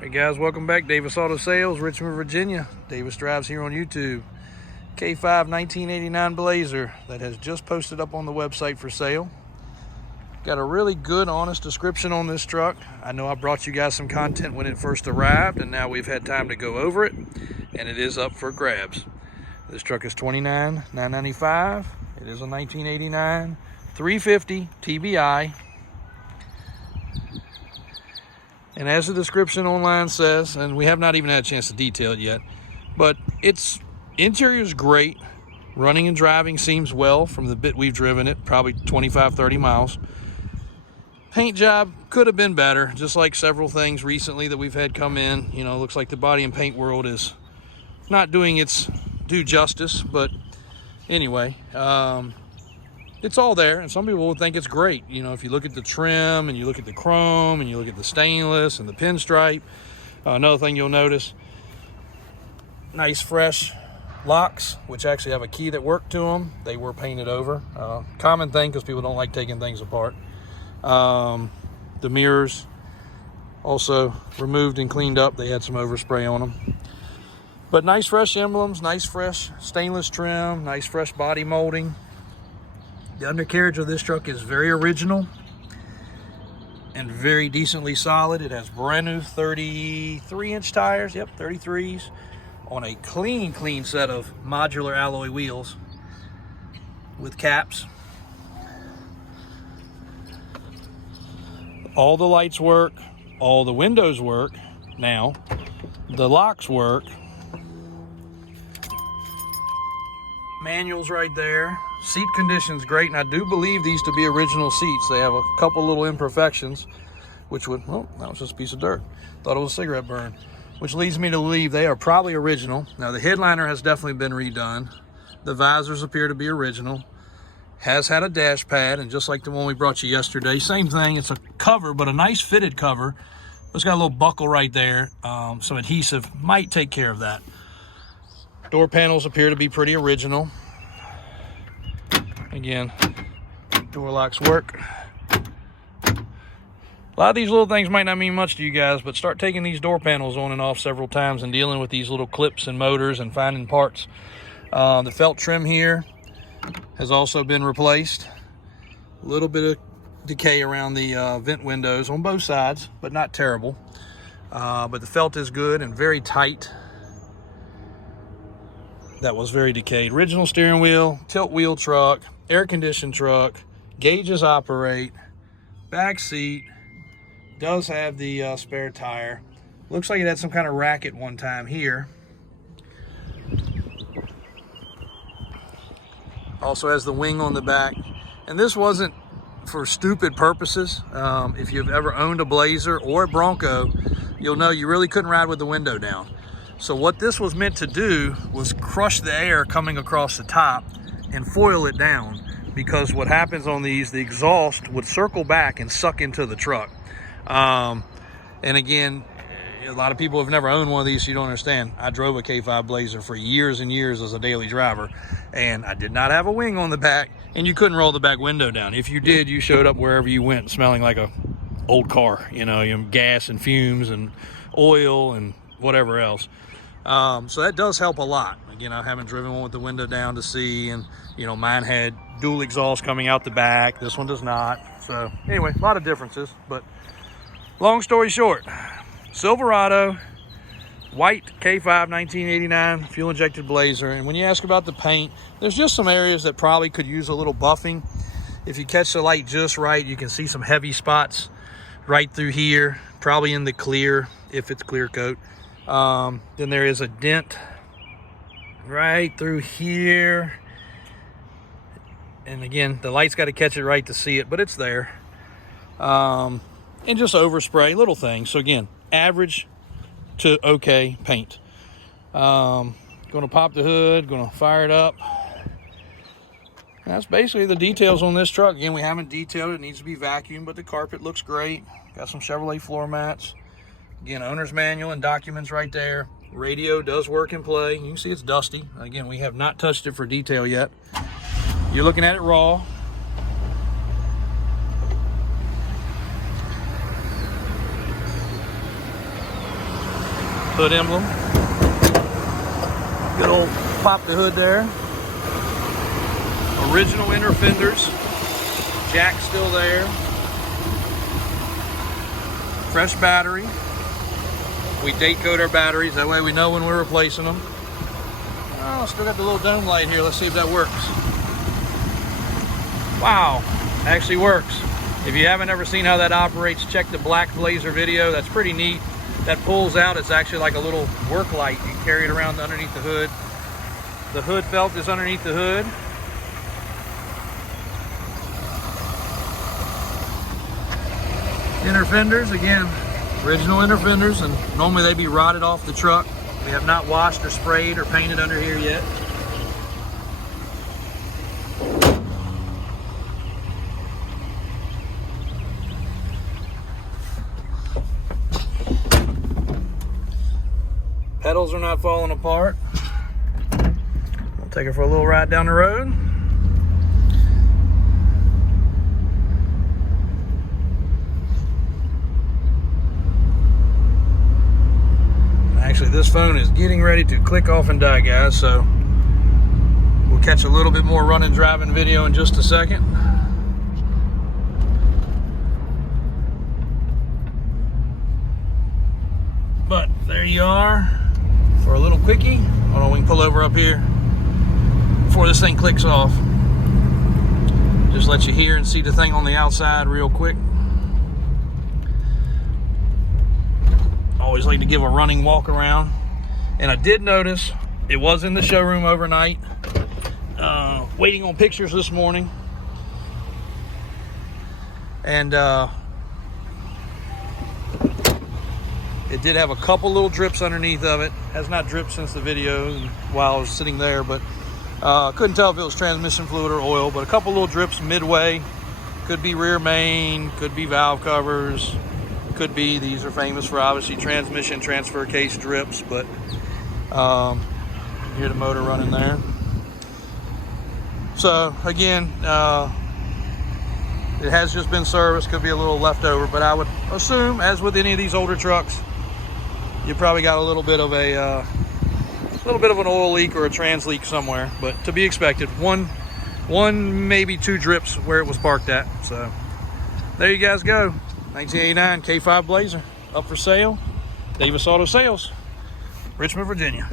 Hey guys, welcome back. Davis Auto Sales, Richmond, Virginia. Davis Drives here on YouTube. K5 1989 Blazer that has just posted up on the website for sale. Got a really good, honest description on this truck. I know I brought you guys some content when it first arrived, and now we've had time to go over it, and it is up for grabs. This truck is $29,995. It is a 1989 350 TBI. And as the description online says, and we have not even had a chance to detail it yet, but its interior is great. Running and driving seems well from the bit we've driven it, probably 25-30 miles. Paint job could have been better, just like several things recently that we've had come in. You know, looks like the body and paint world is not doing its due justice, but anyway, it's all there, and some people will think it's great. You know, if you look at the trim and you look at the chrome and you look at the stainless and the pinstripe. Another thing you'll notice, nice fresh locks, which actually have a key that worked to them. They were painted over. Common thing because people don't like taking things apart. The mirrors also removed and cleaned up. They had some overspray on them. But nice fresh emblems, nice fresh stainless trim, nice fresh body molding. The undercarriage of this truck is very original and very decently solid. It has brand new 33-inch tires, yep, 33s, on a clean set of modular alloy wheels with caps. All the lights work, all the windows work now, the locks work. Manual's right there. Seat condition's great, and I do believe these to be original seats. They have a couple little imperfections, which would, oh, that was just a piece of dirt. Thought it was a cigarette burn, which leads me to believe they are probably original. Now, the headliner has definitely been redone. The visors appear to be original. Has had a dash pad, and just like the one we brought you yesterday, same thing. It's a cover, but a nice fitted cover. It's got a little buckle right there. Some adhesive might take care of that. Door panels appear to be pretty original. Again, door locks work. A lot of these little things might not mean much to you guys, but start taking these door panels on and off several times and dealing with these little clips and motors and finding parts. The felt trim here has also been replaced. A little bit of decay around the vent windows on both sides, but not terrible. But the felt is good and very tight. That was very decayed. Original steering wheel, tilt wheel truck, air conditioned truck, gauges operate, back seat, does have the spare tire. Looks like it had some kind of rack at one time here. Also has the wing on the back. And this wasn't for stupid purposes. If you've ever owned a Blazer or a Bronco, you'll know you really couldn't ride with the window down. So what this was meant to do was crush the air coming across the top and foil it down, because what happens on these, the exhaust would circle back and suck into the truck. And again, a lot of people have never owned one of these, so you don't understand. I drove a K5 Blazer for years and years as a daily driver, and I did not have a wing on the back, and you couldn't roll the back window down. If you did, you showed up wherever you went smelling like a old car, you know, gas and fumes and oil and whatever else. So that does help a lot. Again, I haven't driven one with the window down to see, and you know, mine had dual exhaust coming out the back. This one does not. So anyway, a lot of differences, but long story short, Silverado, white K5 1989 fuel injected Blazer. And when you ask about the paint, there's just some areas that probably could use a little buffing. If you catch the light just right, you can see some heavy spots right through here, probably in the clear, if it's clear coat. Then there is a dent right through here, and again, the light's got to catch it right to see it, but it's there. And just overspray, little things. So again, average to okay paint. Gonna pop the hood, gonna fire it up. That's basically the details on this truck. Again, we haven't detailed it. It needs to be vacuumed, but the carpet looks great. Got some Chevrolet floor mats. Again, owner's manual and documents right there. Radio does work and play. You can see it's dusty. Again, we have not touched it for detail yet. You're looking at it raw. Hood emblem. Good old pop the hood there. Original inner fenders. Jack still there. Fresh battery. We date code our batteries, that way we know when we're replacing them. Oh, still got the little dome light here. Let's see if that works. Wow, actually works. If you haven't ever seen how that operates, check the black BLAZER video. That's pretty neat. That pulls out. It's actually like a little work light. You can carry it around underneath the hood. The hood felt is underneath the hood. Inner fenders, again, original inner fenders, and normally they'd be rotted off the truck. We have not washed or sprayed or painted under here yet. Pedals are not falling apart. We'll take her for a little ride down the road. Actually, this phone is getting ready to click off and die, guys, so we'll catch a little bit more running driving video in just a second. But there you are for a little quickie. Hold on, we can pull over up here before this thing clicks off. Just let you hear and see the thing on the outside real quick. Always like to give a running walk around. And I did notice it was in the showroom overnight, waiting on pictures this morning. And it did have a couple little drips underneath of it. Has not dripped since the video while I was sitting there, but couldn't tell if it was transmission fluid or oil, but a couple little drips midway. Could be rear main, could be valve covers, could be, these are famous for obviously transmission transfer case drips, but hear the motor running there. So again, it has just been serviced, could be a little leftover, but I would assume, as with any of these older trucks, you probably got a little bit of an oil leak or a trans leak somewhere, but to be expected. One maybe two drips where it was parked at. So there you guys go. 1989 K5 BLAZER up for sale. Davis Auto Sales, Richmond, Virginia.